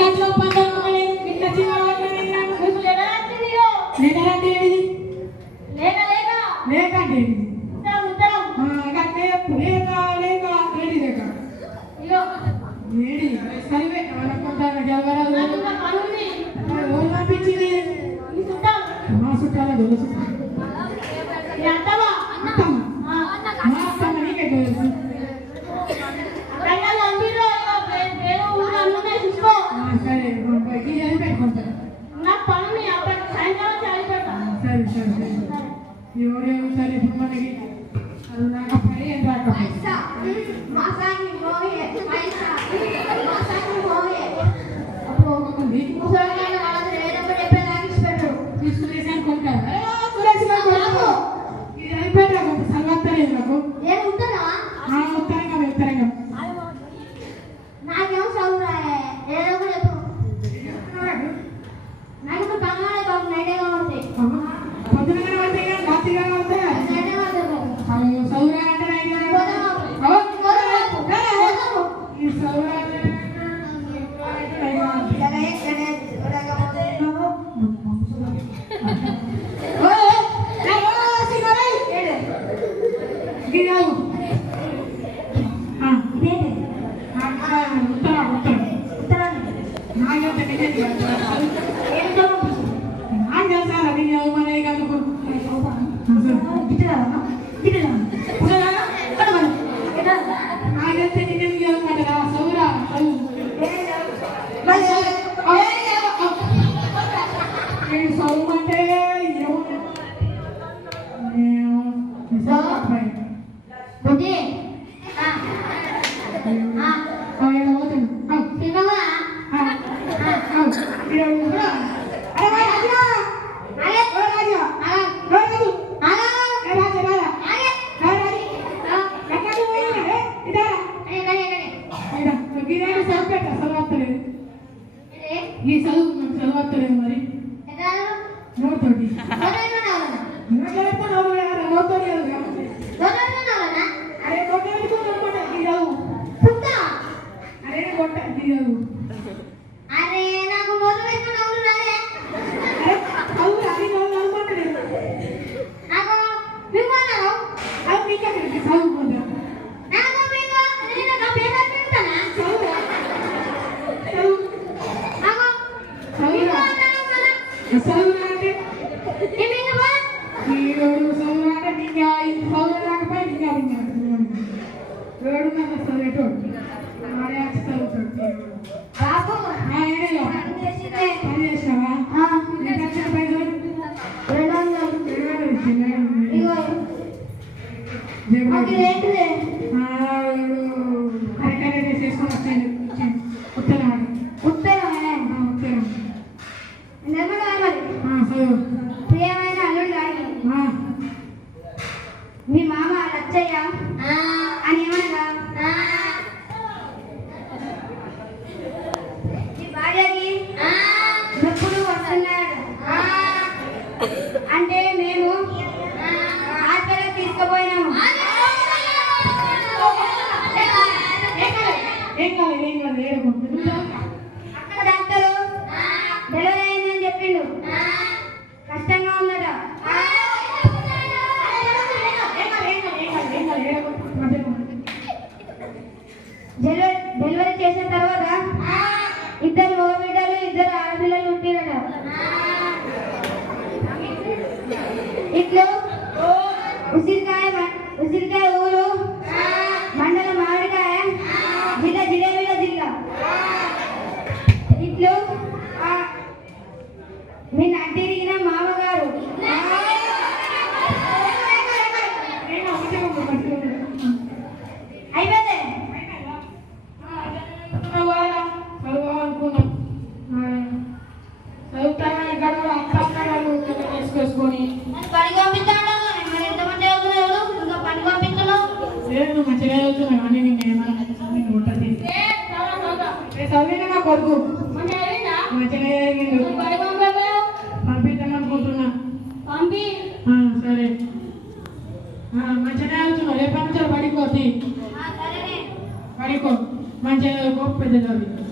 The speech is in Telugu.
కట్లో పండుగ ఇట్లా చిన్నవాళ్ళని లేదంటే ఏంటిది లేక అంటే ఏంటిది లేక లేక లేడీ లేక లేడీ సరివే అనుకుంటాను ఎవరు పంపించింది మా చుట్టాల దొర చుట్టాలు నీకే తెలుసు సరే ఇది పెట్టుకుంటాను సరే సరే సరే ఎవరేమో సరే ఇప్పుడు మనకి అది రాకపోయి ఏం రాకపోయి తీసుకునేసి అనుకుంటారు ఇది అయిపోయిందా కొంత సంగతలేదు నాకు ఉత్తరంగా ఉత్తరంగా నాకేమో చదువు ఏదో కూడా నాకు ఇప్పుడు బంగాళ బాబు నైటే ఉంటాయి పొద్దునగానే పడతాయి కానీ రాత్రిగా పడతాయి చదువురా అంటే ఈ చదువురా ఈ చదువు చదవత్తలేదు మరి నోటితోటి అరే కొట్ట చదువు అరే నాకు నోరు వేసుకుని అవును రాలే చదువు అది చదువుకుంటలేదు నాకు విమానం అది నీకే చదువుకుంటా నాకు మీకు నేను నా పేపర్ పెడతానా చదువు నాకు చదువు అంటే ఏమైనా బా చదువు అంటే నీకు చదువు రాకపోయి నీకు ఏడున్నా చదివేటోడు ఆడే చదువుతాడు బాబు పని చేసినావా ఎంత వచ్చిన పైసలు 200 ఇగో అది ఏంటిది కరెక్ట్గా చేసుకొని వచ్చాను ఉత్తరం ఉత్తరమే ఉత్తరం నెమ్మది మరి చదువు ప్రియమైన అల్లుడు గారి మీ మామ లచ్చయ్య అని ఏమనగా మీ భార్యకి ఎప్పుడు వస్తున్నాడు అంటే మేము హాస్పిటల్ తీసుకుపోయినాము ఏం కాదు ఏడుకుంటు అక్కడ డాక్టరు డెలివరీ అయిందని చెప్పిండు కష్టంగా ఉందట డెలివరీ చేసిన తర్వాత ఇద్దరు మగబిడ్డలు ఇద్దరు ఆడపిల్లలు పుట్టిరట ఇట్లు ఉసిరికాయ ఊరు మండలం మామిడికాయ జిల్లా జిలేబీల జిల్లా ఇట్లు మీ నడ్డిరిగిన మామగారు అయిపోతే తీసుకొచ్చుకొని పని పంపించాడు మరి ఎంతమంది అవుతున్నాడు ఇంకా పని పంపించడం లేదు మంచిగా చదువుతున్నావు అని నేను ఉంటుంది చదివిన నా కొడుకు మంచిగా జరిగిండు పంపిద్దాం అనుకుంటున్నా సరే మంచిగా చదువుతున్నావు రేపటి నుంచి పడిపోతే పడికో మంచిగా పెద్ద చదువు